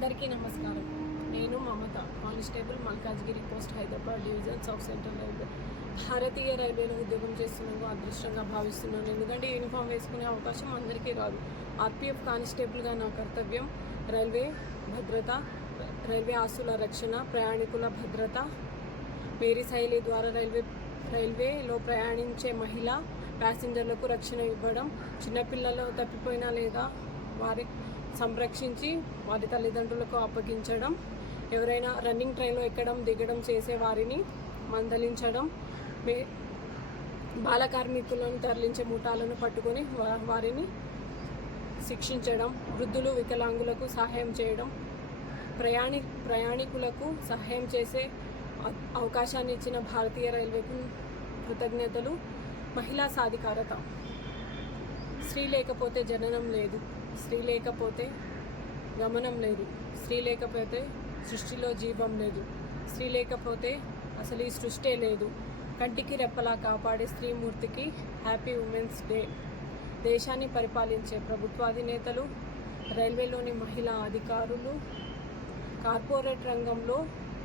అందరికీ నమస్కారం. నేను Mamata, constable, Malkajgiri post, Hyderabad division, south central railway. భారతీయ రైల్వేలో ఉద్యోగం చేస్తున్నందుకు అదృష్టంగా భావిస్తున్నాను. ఎందుకంటే యూనిఫామ్ వేసుకునే అవకాశం అందరికీ రాదు. ఆర్పిఎఫ్ కానిస్టేబుల్గా నా కర్తవ్యం రైల్వే భద్రత, రైల్వే ఆస్తుల రక్షణ, ప్రయాణికుల భద్రత. మేరీ శైలి ద్వారా రైల్వేలో ప్రయాణించే మహిళా ప్యాసింజర్లకు రక్షణ ఇవ్వడం, చిన్నపిల్లలు తప్పిపోయినా లేదా వారి సంరక్షించి వారి తల్లిదండ్రులకు అప్పగించడం, ఎవరైనా రన్నింగ్ ట్రైన్లో ఎక్కడం దిగడం చేసే వారిని మందలించడం, బాల కార్మికులను తరలించే ముఠాలను పట్టుకొని వారిని శిక్షించడం, వృద్ధులు వికలాంగులకు సహాయం చేయడం, ప్రయాణికులకు సహాయం చేసే అవకాశాన్ని ఇచ్చిన భారతీయ రైల్వేకు కృతజ్ఞతలు. మహిళా సాధికారత. స్త్రీ లేకపోతే జననం లేదు, స్త్రీ లేకపోతే గమనం లేదు, స్త్రీ లేకపోతే సృష్టిలో జీవం లేదు, స్త్రీ లేకపోతే అసలు ఈ సృష్టే లేదు. కంటికి రెప్పలా కాపాడే స్త్రీమూర్తికి హ్యాపీ ఉమెన్స్ డే. దేశాన్ని పరిపాలించే ప్రభుత్వాధినేతలు, రైల్వేలోని మహిళా అధికారులు, కార్పొరేట్ రంగంలో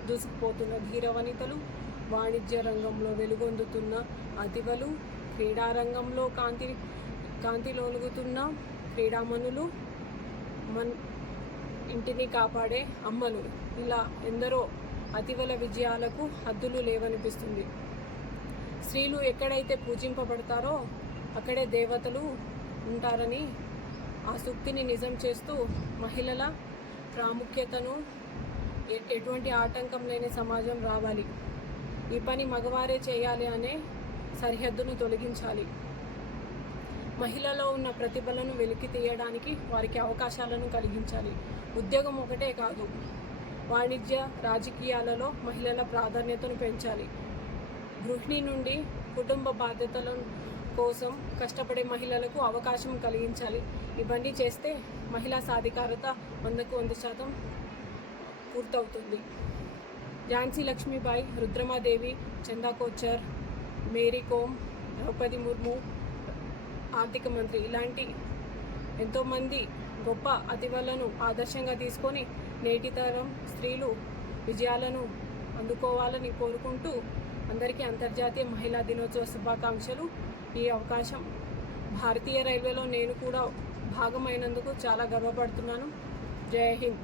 దూసుకుపోతున్న ధీరవనితలు, వాణిజ్య రంగంలో వెలుగొందుతున్న అతివలు, క్రీడారంగంలో కాంతిలోలుగుతున్న క్రీడామణులు, ఇంటిని కాపాడే అమ్మలు, ఇలా ఎందరో అతివల విజయాలకు హద్దులు లేవనిపిస్తుంది. స్త్రీలు ఎక్కడైతే పూజింపబడతారో అక్కడే దేవతలు ఉంటారని ఆ సూక్తిని నిజం చేస్తూ మహిళల ప్రాముఖ్యతను, ఎటువంటి ఆటంకం లేని సమాజం రావాలి. ఈ పని మగవారే చేయాలి అనే సరిహద్దును తొలగించాలి. మహిళలో ఉన్న ప్రతిభలను వెలికి తీయడానికి వారికి అవకాశాలను కలిగించాలి. ఉద్యోగం ఒకటే కాదు, వాణిజ్య రాజకీయాలలో మహిళల ప్రాధాన్యతను పెంచాలి. గృహిణి నుండి కుటుంబ బాధ్యతల కోసం కష్టపడే మహిళలకు అవకాశం కలిగించాలి. ఇవన్నీ చేస్తే మహిళా సాధికారత 100కు 100% పూర్తవుతుంది. ఝాన్సీ లక్ష్మీబాయి, రుద్రమాదేవి, చందా కోచర్, మేరీ కోమ్, ద్రౌపది ముర్ము, ఆర్థిక మంత్రి ఇలాంటి ఎంతోమంది గొప్ప అతివలను ఆదర్శంగా తీసుకొని నేటి తరం స్త్రీలు విజయాలను అందుకోవాలని కోరుకుంటూ అందరికీ అంతర్జాతీయ మహిళా దినోత్సవ శుభాకాంక్షలు. ఈ అవకాశం భారతీయ రైల్వేలో నేను కూడా భాగమైనందుకు చాలా గర్వపడుతున్నాను. జై హింద్.